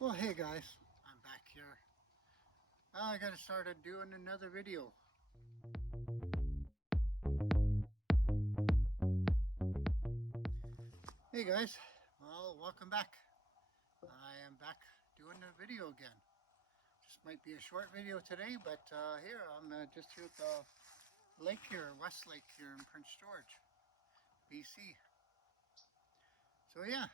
Well, hey guys, I'm back here. I gotta start doing another video. Hey guys, well, welcome back. I am back doing a video again. This might be a short video today, but here I'm just here at the lake here, West Lake here in Prince George, BC. So yeah,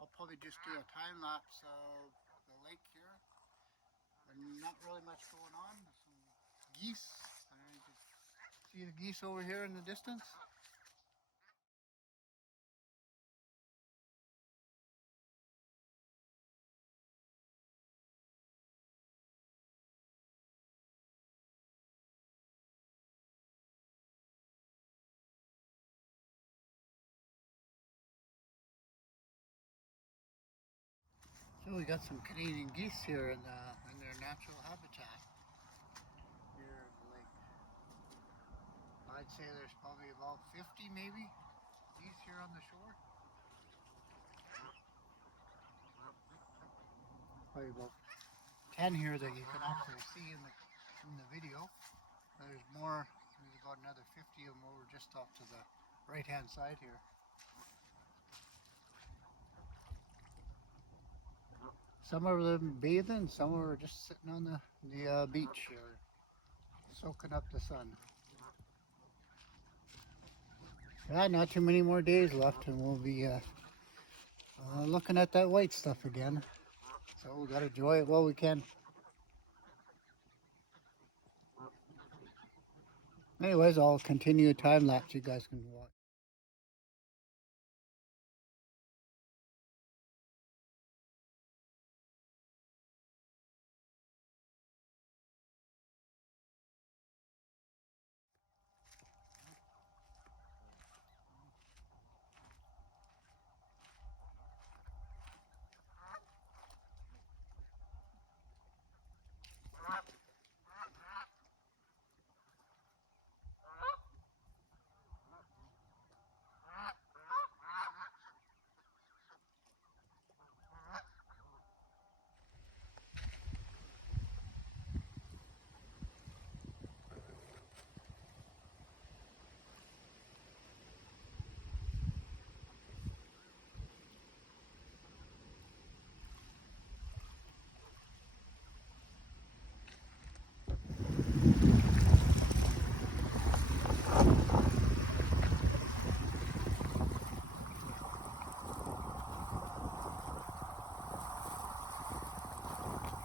I'll probably just do a time lapse of the lake here. And not really much going on. Some geese. You can see the geese over here in the distance. So we got some Canadian geese here in their natural habitat here in the lake. I'd say there's probably about 50 maybe geese here on the shore. Probably about 10 here that you can actually see in the video. There's more. There's about another 50 of them over just off to the right hand side here. Some of them bathing, some are just sitting on the beach here, soaking up the sun. Yeah, not too many more days left, and we'll be looking at that white stuff again. So we gotta enjoy it while we can. Anyways, I'll continue a time lapse you guys can watch.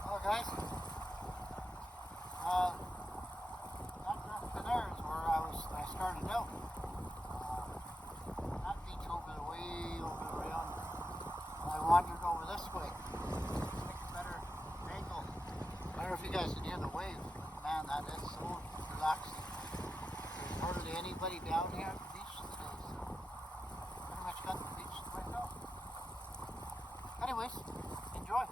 Well, guys, that there is where I started out. That beach way over the yonder. I wandered over this way. Take a better angle. I don't know if you guys can hear the waves, but man, that is so relaxing. There's hardly anybody down here at the beach today, so pretty much got the beach to myself. Anyways, enjoy.